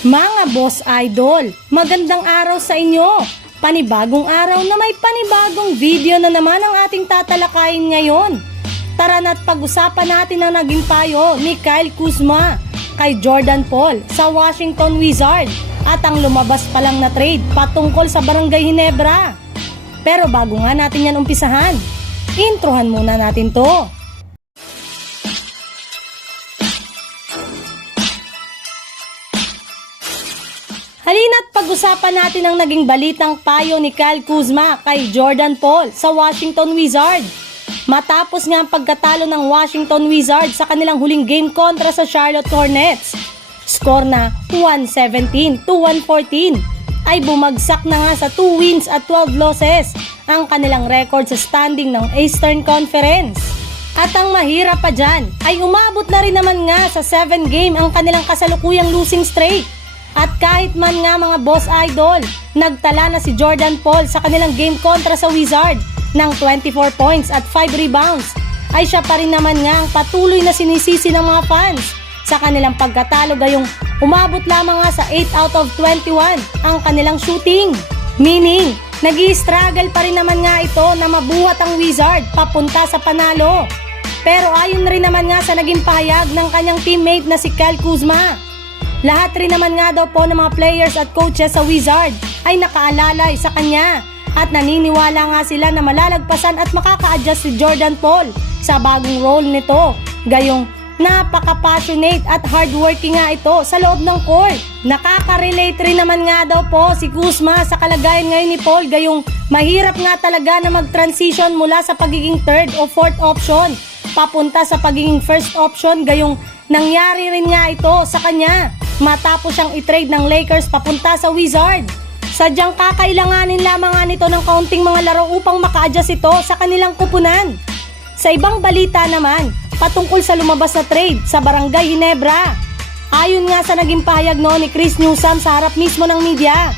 Mga boss idol, magandang araw sa inyo. Panibagong araw na may panibagong video na naman ang ating tatalakayin ngayon. Tara na't pag-usapan natin ang naging payo ni Kyle Kuzma kay Jordan Paul sa Washington Wizards at ang lumabas pa lang na trade patungkol sa Barangay Hinebra. Pero bago nga natin yan umpisahan, introhan muna natin to. Halina't pag-usapan natin ang naging balitang payo ni Kyle Kuzma kay Jordan Paul sa Washington Wizards. Matapos nga ang pagkatalo ng Washington Wizards sa kanilang huling game kontra sa Charlotte Hornets. Score na 117 to 114 ay bumagsak na nga sa 2 wins at 12 losses ang kanilang record sa standing ng Eastern Conference. At ang mahirap pa dyan ay umabot na rin naman nga sa 7 game ang kanilang kasalukuyang losing streak. At kahit man nga mga boss idol, nagtala na si Jordan Paul sa kanilang game kontra sa Wizard ng 24 points at 5 rebounds, ay siya pa rin naman nga ang patuloy na sinisisi ng mga fans sa kanilang pagkatalo gayong umabot lamang nga sa 8 out of 21 ang kanilang shooting. Meaning, nag struggle pa rin naman nga ito na mabuhat ang Wizard papunta sa panalo. Pero ayon rin naman nga sa naging pahayag ng kanyang teammate na si Kyle Kuzma, lahat rin naman nga daw po ng mga players at coaches sa Wizard ay nakaalalay sa kanya at naniniwala nga sila na malalagpasan at makaka-adjust si Jordan Paul sa bagong role nito. Gayong napaka-passionate at hardworking nga ito sa loob ng court. Nakaka-relate rin naman nga daw po si Kuzma sa kalagayan ngayon ni Paul gayong mahirap nga talaga na mag-transition mula sa pagiging third o fourth option papunta sa pagiging first option gayong nangyari rin nga ito sa kanya matapos siyang i-trade ng Lakers papunta sa Wizard. Sadyang kakailanganin lamang nga nito ng kaunting mga laro upang maka-adjust ito sa kanilang kupunan. Sa ibang balita naman, patungkol sa lumabas na trade sa Barangay Hinebra. Ayon nga sa naging pahayag noon ni Chris Newsom sa harap mismo ng media.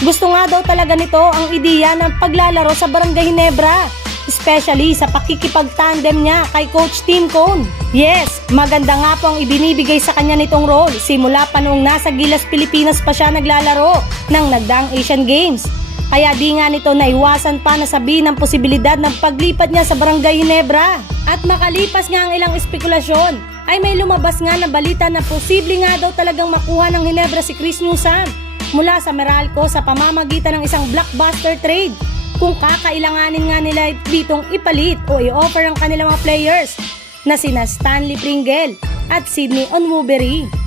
Gusto nga daw talaga nito ang ideya ng paglalaro sa Barangay Hinebra especially sa pakikipag-tandem niya kay Coach Tim Cone. Yes, maganda nga po ang ibinibigay sa kanya nitong role simula pa noong nasa Gilas, Pilipinas pa siya naglalaro ng nagdaang Asian Games. Kaya di nga nito naiwasan pa na sabihin ng posibilidad ng paglipat niya sa Barangay Hinebra. At makalipas nga ang ilang espekulasyon, ay may lumabas nga na balita na posible nga daw talagang makuha ng Hinebra si Chris Newsom mula sa Meralco sa pamamagitan ng isang blockbuster trade kung kakailanganin nga nila ditong ipalit o i-offer ang kanilang mga players na sina Stanley Pringle at Sidney Onwubery.